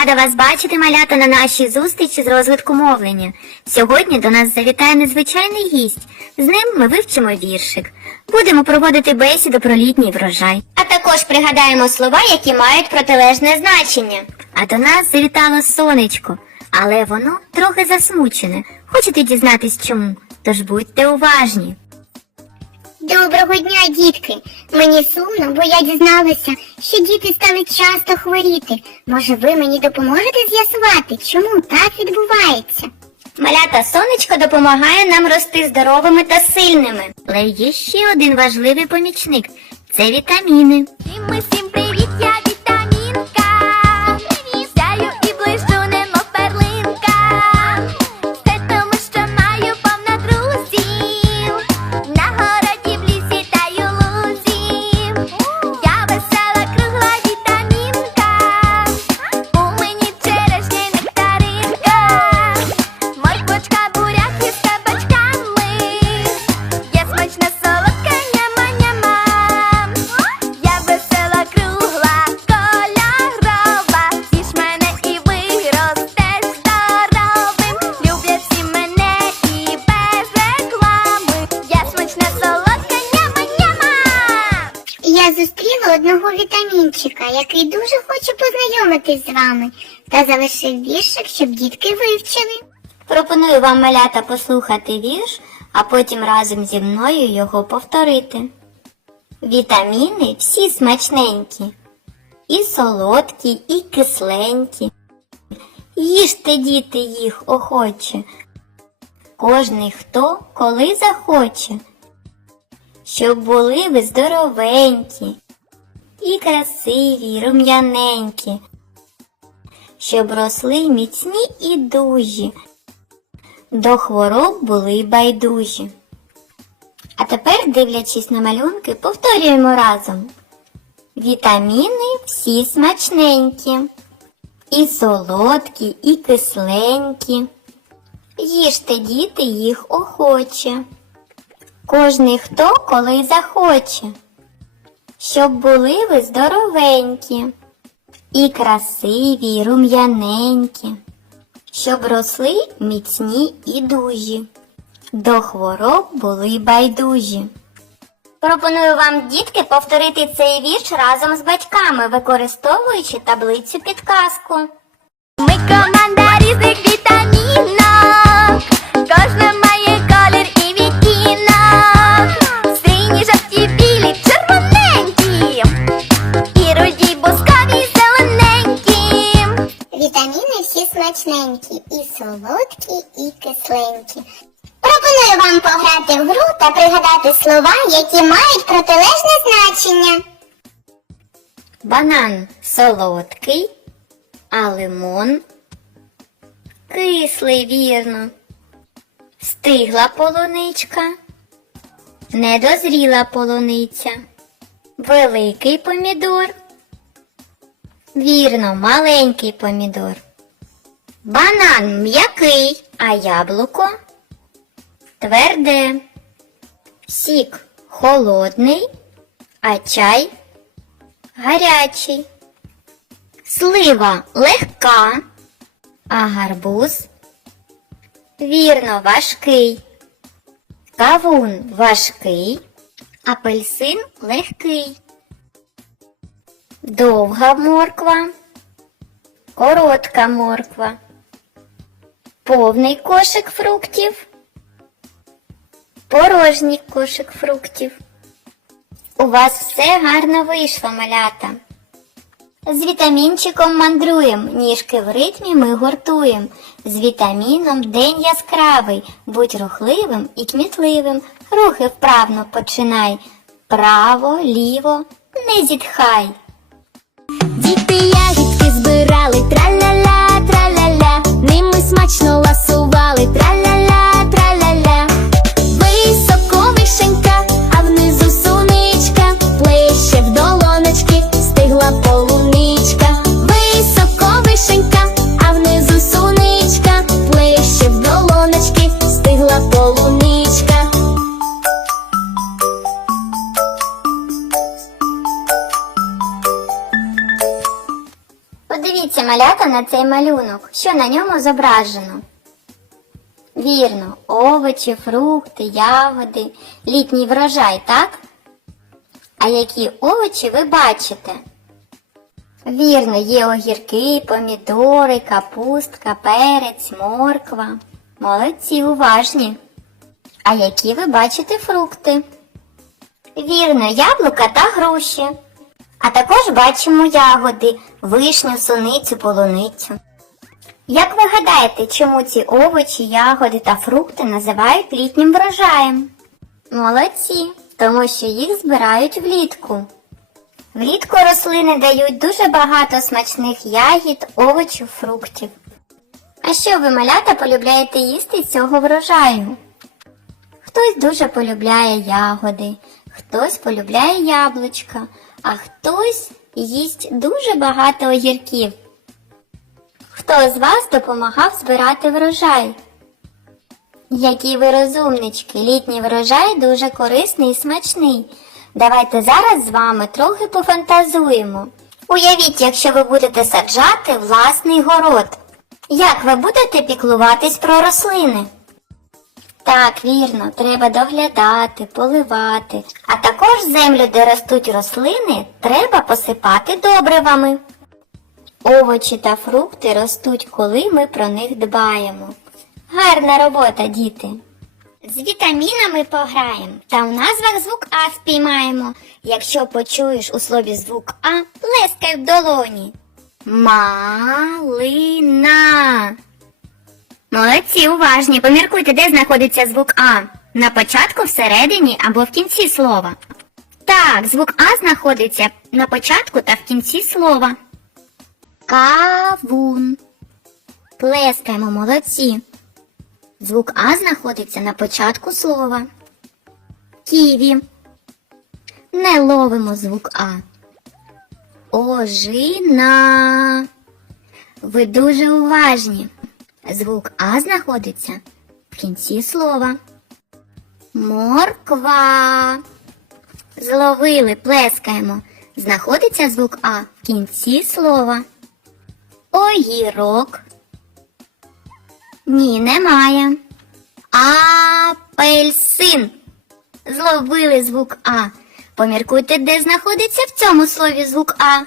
Рада вас бачити, малята, на нашій зустрічі з розвитку мовлення. Сьогодні до нас завітає незвичайний гість. З ним ми вивчимо віршик. Будемо проводити бесіду про літній врожай. А також пригадаємо слова, які мають протилежне значення. А до нас завітало сонечко, але воно трохи засмучене. Хочете дізнатись чому? Тож будьте уважні. Доброго дня, дітки! Мені сумно, бо я дізналася, що діти стали часто хворіти. Може, ви мені допоможете з'ясувати, чому так відбувається? Малята сонечко допомагає нам рости здоровими та сильними. Але є ще один важливий помічник це вітаміни. Всім усім привіт, одного вітамінчика, який дуже хоче познайомитись з вами, та залишив віршик, щоб дітки вивчили. Пропоную вам малята послухати вірш, а потім разом зі мною його повторити. Вітаміни всі смачненькі, і солодкі, і кисленькі. Їжте, діти, їх охоче. Кожний хто коли захоче, щоб були ви здоровенькі, і красиві, рум'яненькі, щоб росли міцні і дужі, до хвороб були байдужі. А тепер, дивлячись на малюнки, повторюємо разом. Вітаміни всі смачненькі, і солодкі, і кисленькі. Їжте, діти, їх охоче. Кожний хто коли захоче, щоб були ви здоровенькі, і красиві, і рум'яненькі, щоб росли міцні і дужі, до хвороб були байдужі. Пропоную вам, дітки, повторити цей вірш разом з батьками, використовуючи таблицю підказку. Смачненькі, і солодкі, і кисленькі. Пропоную вам пограти в гру та пригадати слова, які мають протилежне значення. Банан солодкий, а лимон кислий, вірно. Стигла полуничка, недозріла полуниця, великий помідор. Вірно, маленький помідор. Банан м'який, а яблуко тверде. Сік холодний, а чай гарячий. Слива легка, а гарбуз вірно важкий. Кавун важкий, апельсин легкий. Довга морква, коротка морква. Повний кошик фруктів, порожній кошик фруктів. У вас все гарно вийшло, малята. З вітамінчиком мандруєм, ніжки в ритмі ми гуртуєм. З вітаміном день яскравий, будь рухливим і кмітливим. Рухи вправно починай. Право, ліво, не зітхай. Діти на цей малюнок? Що на ньому зображено? Вірно, овочі, фрукти, ягоди, літній врожай, так? А які овочі ви бачите? Вірно, є огірки, помідори, капустка, перець, морква. Молодці, уважні. А які ви бачите фрукти? Вірно, яблука та груші. А також бачимо ягоди, вишню, суницю, полуницю. Як ви гадаєте, чому ці овочі, ягоди та фрукти називають літнім врожаєм? Молодці, тому що їх збирають влітку. Влітку рослини дають дуже багато смачних ягід, овочів, фруктів. А що ви, малята, полюбляєте їсти цього врожаю? Хтось дуже полюбляє ягоди, хтось полюбляє яблучка, а хтось їсть дуже багато огірків. Хто з вас допомагав збирати врожай? Які ви розумнички, літній врожай дуже корисний і смачний. Давайте зараз з вами трохи пофантазуємо. Уявіть, якщо ви будете саджати власний город. Як ви будете піклуватись про рослини? Так, вірно, треба доглядати, поливати. А також землю, де ростуть рослини, треба посипати добривами. Овочі та фрукти ростуть, коли ми про них дбаємо. Гарна робота, діти. З вітамінами пограємо та в назвах звук А спіймаємо. Якщо почуєш у слові звук А, плескай в долоні. Малина. Молодці, уважні. Поміркуйте, де знаходиться звук А. На початку, всередині або в кінці слова. Так, звук А знаходиться на початку та в кінці слова. Кавун. Плескаємо, молодці. Звук А знаходиться на початку слова. Ківі. Не ловимо звук А. Ожина. Ви дуже уважні. Звук А знаходиться в кінці слова. Морква. Зловили, плескаємо. Знаходиться звук А в кінці слова. Огірок. Ні, немає. Апельсин. Зловили звук А. Поміркуйте, де знаходиться в цьому слові звук А.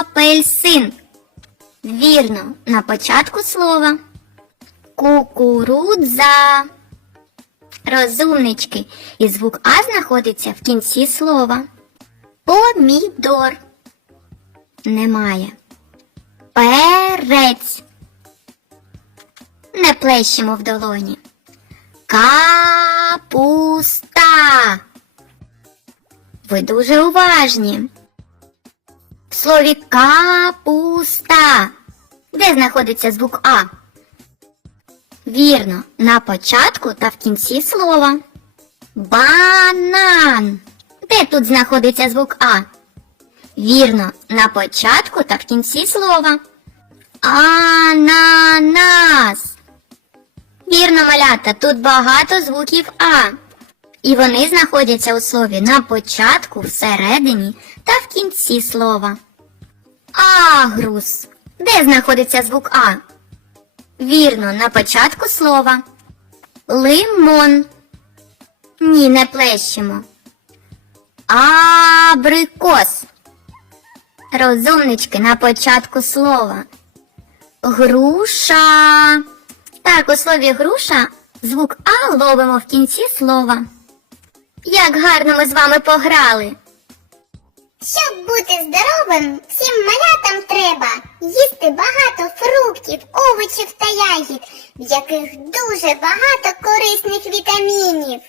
Апельсин. Вірно, на початку слова. Кукурудза. Розумнички. І звук А знаходиться в кінці слова. Помідор. Немає. Перець. Не плещемо в долоні. Капуста. Ви дуже уважні. В слові капуста. Де знаходиться звук А? Вірно, на початку та в кінці слова. Банан. Де тут знаходиться звук А? Вірно, на початку та в кінці слова. Ананас. Вірно, малята, тут багато звуків А. І вони знаходяться у слові на початку, всередині та в кінці слова. Агрус. Де знаходиться звук А? Вірно, на початку слова. Лимон. Ні, не плещемо. Абрикос. Розумнички на початку слова. Груша. Так, у слові груша звук А ловимо в кінці слова. Як гарно ми з вами пограли. Щоб бути здоровим, всім малятам треба їсти багато фруктів, овочів та ягід, в яких дуже багато корисних вітамінів.